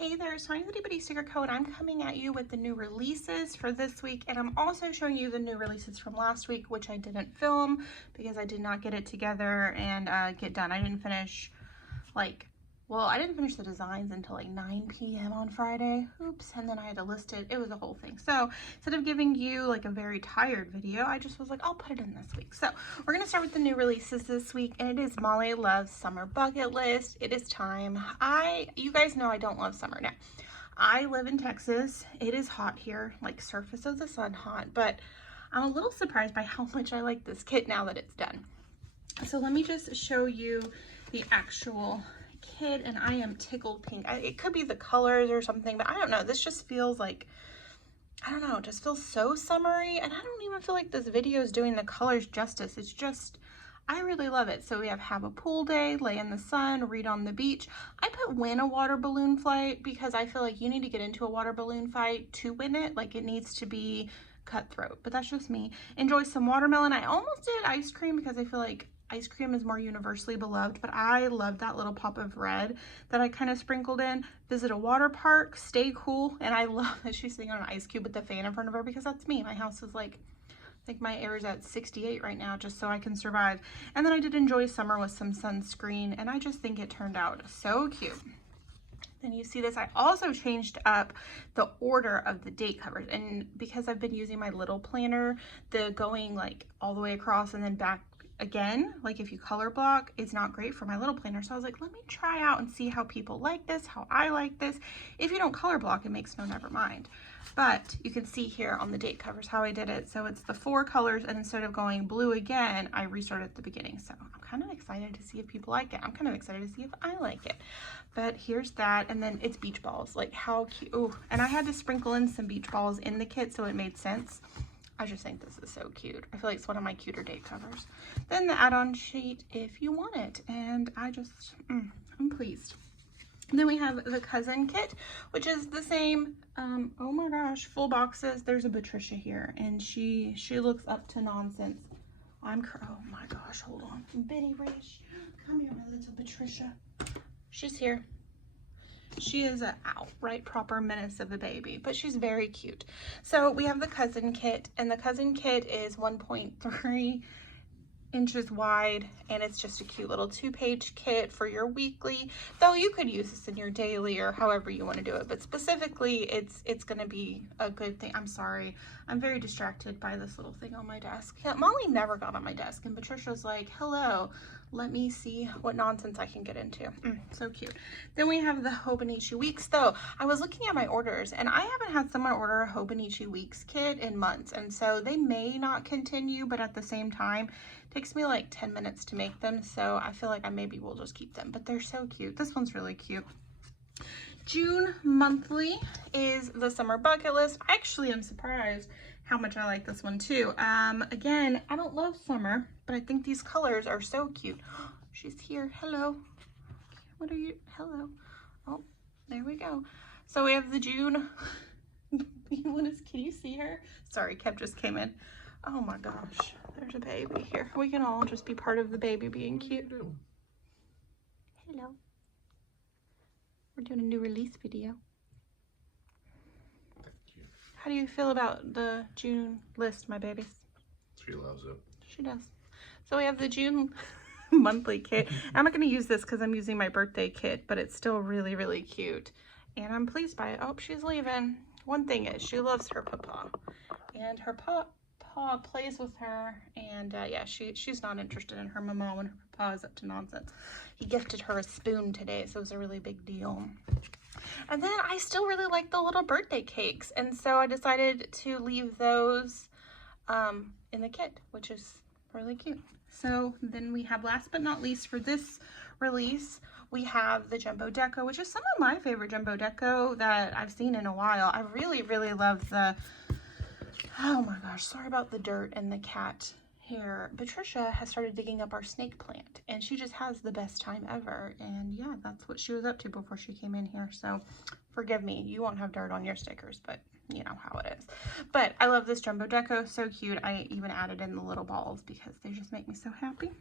Hey there, so I'm IttyBittyStickerCo and I'm coming at you with the new releases for this week, and I'm also showing you the new releases from last week, which I didn't film because I did not get it together and get done. I didn't finish I didn't finish the designs until like 9 p.m. on Friday. Oops, and then I had to list it. It was a whole thing. So instead of giving you like a very tired video, I just was like, I'll put it in this week. So we're gonna start with the new releases this week, and it is Molly Loves Summer Bucket List. It is time. You guys know I don't love summer. Now, I live in Texas. It is hot here, like surface of the sun hot, but I'm a little surprised by how much I like this kit now that it's done. So let me just show you the actual kit, and I am tickled pink. It could be the colors or something, but I don't know. This just feels like, I don't know, it just feels so summery, and I don't even feel like this video is doing the colors justice. It's just, I really love it. So we have a pool day, lay in the sun, read on the beach. I put win a water balloon fight because I feel like you need to get into a water balloon fight to win it. Like, it needs to be cutthroat, but that's just me. Enjoy some watermelon. I almost did ice cream because I feel like ice cream is more universally beloved, but I love that little pop of red that I kind of sprinkled in. Visit a water park, stay cool, and I love that she's sitting on an ice cube with the fan in front of her because that's me. My house is like, I think my air is at 68 right now just so I can survive. And then I did enjoy summer with some sunscreen, and I just think it turned out so cute. Then you see this, I also changed up the order of the date covers, and because I've been using my little planner, the going like all the way across and then back again, like if you color block, it's not great for my little planner. So I was like, let me try out and see how people like this, how I like this. If you don't color block, it makes no never mind. But you can see here on the date covers how I did it. So it's the 4 colors, and instead of going blue again, I restarted at the beginning. So I'm kind of excited to see if people like it. I'm kind of excited to see if I like it. But here's that, and then it's beach balls. Like, how cute. Ooh, and I had to sprinkle in some beach balls in the kit so it made sense. I just think this is so cute. I feel like it's one of my cuter date covers. Then the add-on sheet if you want it, and I just, I'm pleased. And then we have the cousin kit, which is the same, oh my gosh, full boxes. There's a Patricia here, and she looks up to nonsense. Oh my gosh, hold on. Bitty Rich, come here, my little Patricia. She's here. She is an outright proper menace of a baby, but she's very cute. So we have the cousin kit, and the cousin kit is 1.3 inches wide, and it's just a cute little 2-page kit for your weekly, though you could use this in your daily or however you want to do it, but specifically it's going to be a good thing. I'm sorry, I'm very distracted by this little thing on my desk. Yeah, Molly never got on my desk, and Patricia's like, hello, let me see what nonsense I can get into. So cute. Then we have the Hobonichi Weeks, though I was looking at my orders, and I haven't had someone order a Hobonichi Weeks kit in months, and so they may not continue, but at the same time, it takes me like 10 minutes to make them, so I feel like I maybe will just keep them, but they're so cute. This one's really cute. June monthly is the Summer Bucket List. I actually am surprised how much I like this one too. Again, I don't love summer, but I think these colors are so cute. She's here. Hello. What are you? Hello. Oh, there we go. So we have the June. Can you see her? Sorry, Kev just came in. Oh my gosh, there's a baby here. We can all just be part of the baby being cute. Hello. We're doing a new release video. How do you feel about the June list, my babies? She loves it. She does. So we have the June monthly kit. I'm not going to use this because I'm using my birthday kit, but it's still really, really cute. And I'm pleased by it. Oh, she's leaving. One thing is, she loves her papa. And her paw plays with her, and yeah, she's not interested in her mama when her papa is up to nonsense. He gifted her a spoon today, so it was a really big deal. And then I still really like the little birthday cakes, and so I decided to leave those in the kit, which is really cute. So then we have, last but not least, for this release, we have the Jumbo Deco, which is some of my favorite Jumbo Deco that I've seen in a while. I really, really love the, oh my gosh, sorry about the dirt and the cat hair. Patricia has started digging up our snake plant, and she just has the best time ever. And yeah, that's what she was up to before she came in here. So forgive me, you won't have dirt on your stickers, but you know how it is. But I love this Jumbo Deco, so cute. I even added in the little balls because they just make me so happy.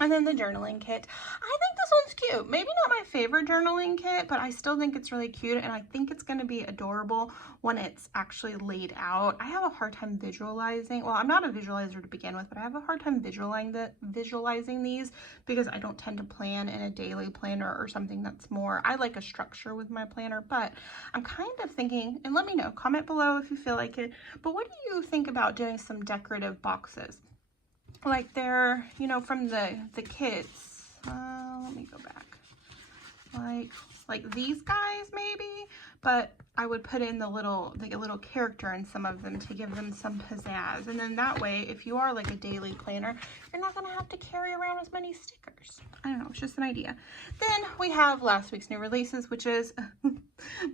And then the journaling kit. I think this one's cute. Maybe not my favorite journaling kit, but I still think it's really cute, and I think it's going to be adorable when it's actually laid out. I have a hard time visualizing. Well, I'm not a visualizer to begin with, but I have a hard time visualizing these because I don't tend to plan in a daily planner or something that's more, I like a structure with my planner, but I'm kind of thinking, and let me know, comment below if you feel like it, but what do you think about doing some decorative boxes? Like they're, you know, from the kids. Let me go back. Like these guys maybe, but I would put in the little, like a little character in some of them to give them some pizzazz. And then that way, if you are like a daily planner, you're not gonna have to carry around as many stickers. I don't know, it's just an idea. Then we have last week's new releases, which is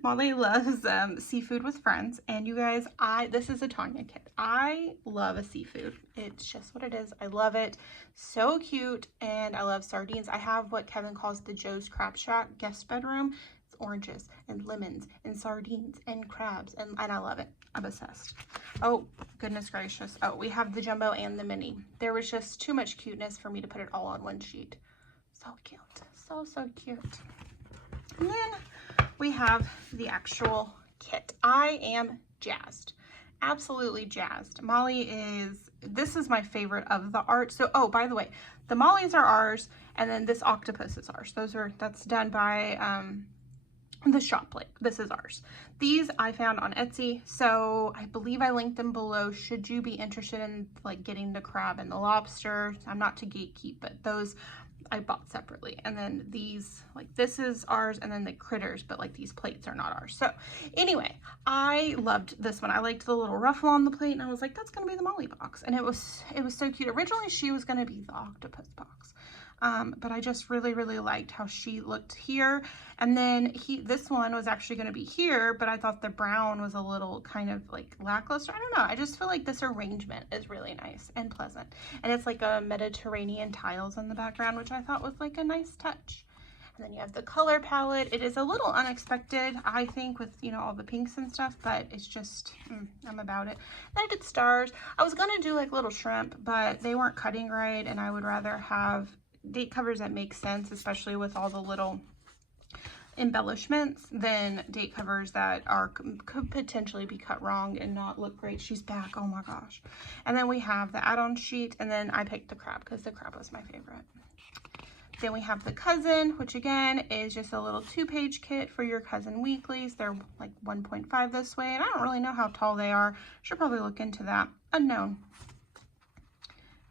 Molly loves seafood with friends. And you guys, this is a Tanya kit. I love a seafood. It's just what it is. I love it. So cute. And I love sardines. I have what Kevin calls the Joe's Crab Shack guest bedroom. It's oranges and lemons and sardines and crabs. And I love it. I'm obsessed. Oh, goodness gracious. Oh, we have the jumbo and the mini. There was just too much cuteness for me to put it all on one sheet. So cute. So, so cute. And then we have the actual kit. I am jazzed. Absolutely jazzed. Molly this is my favorite of the art. So, oh, by the way, the Mollies are ours, and then this octopus is ours. That's done by the shop. Like, this is ours. These I found on Etsy, so I believe I linked them below should you be interested in like getting the crab and the lobster. I'm not to gatekeep, but those I bought separately. And then these, like this is ours, and then the critters, but like these plates are not ours. So anyway, I loved this one. I liked the little ruffle on the plate, and I was like, that's gonna be the Molly box. And it was so cute. Originally she was gonna be the octopus box. But I just really, really liked how she looked here. And then this one was actually going to be here, but I thought the brown was a little kind of like lackluster. I don't know. I just feel like this arrangement is really nice and pleasant. And it's like a Mediterranean tiles in the background, which I thought was like a nice touch. And then you have the color palette. It is a little unexpected, I think, with, you know, all the pinks and stuff, but it's just, I'm about it. Then I did stars. I was going to do like little shrimp, but they weren't cutting right, and I would rather have date covers that make sense, especially with all the little embellishments, than date covers that could potentially be cut wrong and not look great. She's back. Oh my gosh. And then we have the add-on sheet, and then I picked the crab because the crab was my favorite. Then we have the cousin, which again is just a little 2-page kit for your cousin weeklies. They're like 1.5 this way, and I don't really know how tall they are. Should probably look into that. Unknown.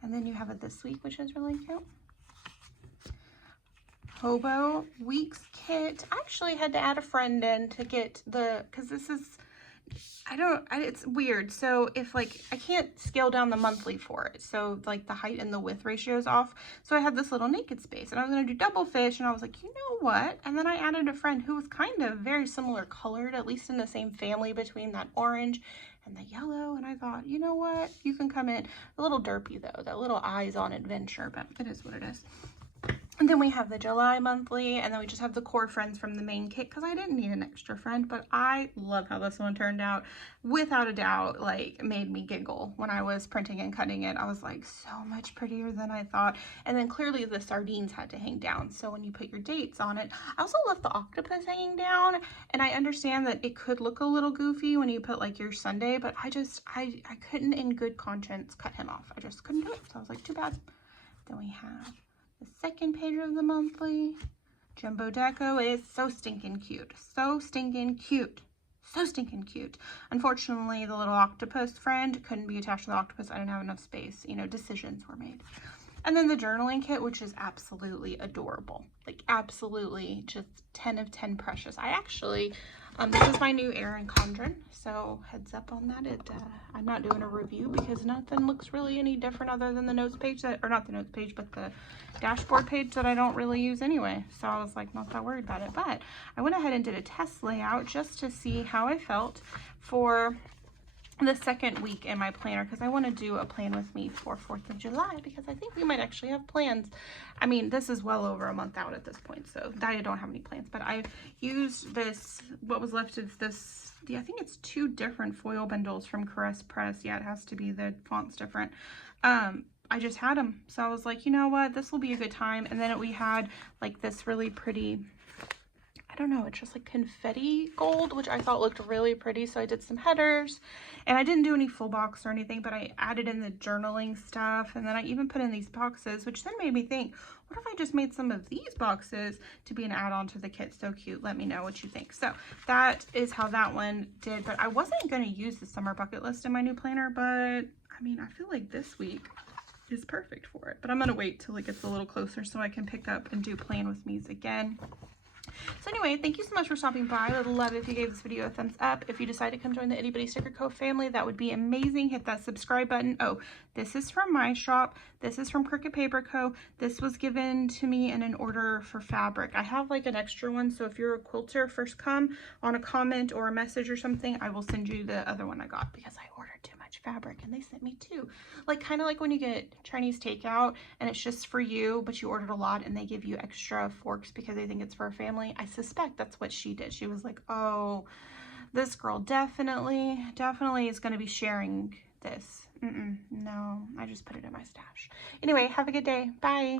And then you have it this week, which is really cute. Hobo Weeks kit. I actually had to add a friend in to get because this is, it's weird. So if like, I can't scale down the monthly for it. So like the height and the width ratio is off. So I had this little naked space, and I was going to do double fish, and I was like, you know what? And then I added a friend who was kind of very similar colored, at least in the same family between that orange and the yellow. And I thought, you know what? You can come in. A little derpy though, that little eyes on adventure, but it is what it is. And then we have the July monthly, and then we just have the core friends from the main kit because I didn't need an extra friend, but I love how this one turned out. Without a doubt, like, made me giggle when I was printing and cutting it. I was like, so much prettier than I thought. And then clearly the sardines had to hang down, so when you put your dates on it, I also love the octopus hanging down, and I understand that it could look a little goofy when you put like your Sunday, but I couldn't in good conscience cut him off. I just couldn't do it, so I was like, too bad. Then we have the second page of the monthly. Jumbo Deco is so stinking cute. So stinking cute. So stinking cute. Unfortunately, the little octopus friend couldn't be attached to the octopus. I didn't have enough space. You know, decisions were made. And then the journaling kit, which is absolutely adorable. Like, absolutely just 10 of 10 precious. I actually, this is my new Erin Condren, so heads up on that. I'm not doing a review because nothing looks really any different other than the notes page, or not the notes page, but the dashboard page that I don't really use anyway. So I was like, not that worried about it. But I went ahead and did a test layout just to see how I felt for the second week in my planner, because I want to do a plan with me for 4th of July, because I think we might actually have plans. I mean, this is well over a month out at this point, so I don't have any plans, but I used this, what was left of this, I think it's 2 different foil bundles from Caress Press. Yeah, it has to be, the font's different. I just had them. So I was like, you know what, this will be a good time. And then we had like this really pretty, I don't know, it's just like confetti gold, which I thought looked really pretty. So I did some headers, and I didn't do any full box or anything, but I added in the journaling stuff. And then I even put in these boxes, which then made me think, what if I just made some of these boxes to be an add-on to the kit? So cute. Let me know what you think. So that is how that one did. But I wasn't going to use the summer bucket list in my new planner, but I mean, I feel like this week is perfect for it. But I'm going to wait till it gets a little closer so I can pick up and do Plan With Me's again. So anyway, thank you so much for stopping by. I would love if you gave this video a thumbs up. If you decide to come join the Itty Bitty Sticker Co family, that would be amazing. Hit that subscribe button. Oh, this is from my shop. This is from Cricut Paper Co. This was given to me in an order for fabric. I have like an extra one, so if you're a quilter, first come on a comment or a message or something, I will send you the other one I got because I ordered too much fabric and they sent me two. Like kind of like when you get Chinese takeout and it's just for you, but you ordered a lot and they give you extra forks because they think it's for a family. I suspect that's what she did. She was like, oh, this girl definitely is going to be sharing this. No, I just put it in my stash. Anyway, have a good day. Bye.